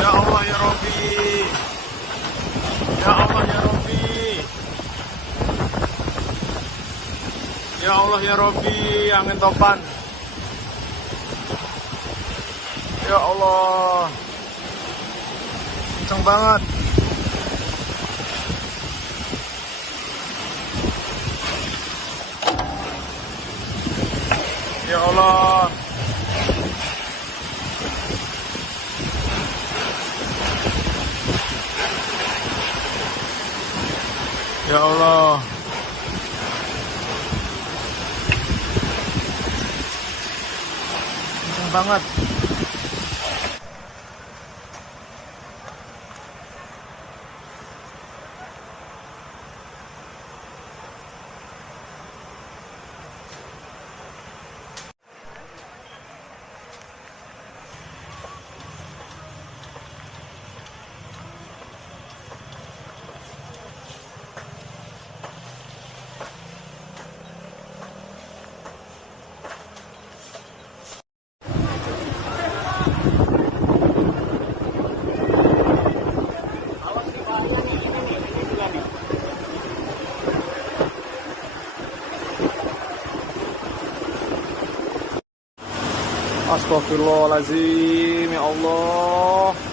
Ya Allah ya Rabbi. Ya Allah ya Rabbi. Ya Allah ya Rabbi, angin topan. Ya Allah. Kenceng banget. Ya Allah. Ya Allah. Kenceng banget. Astagfirullahaladzim, ya Allah.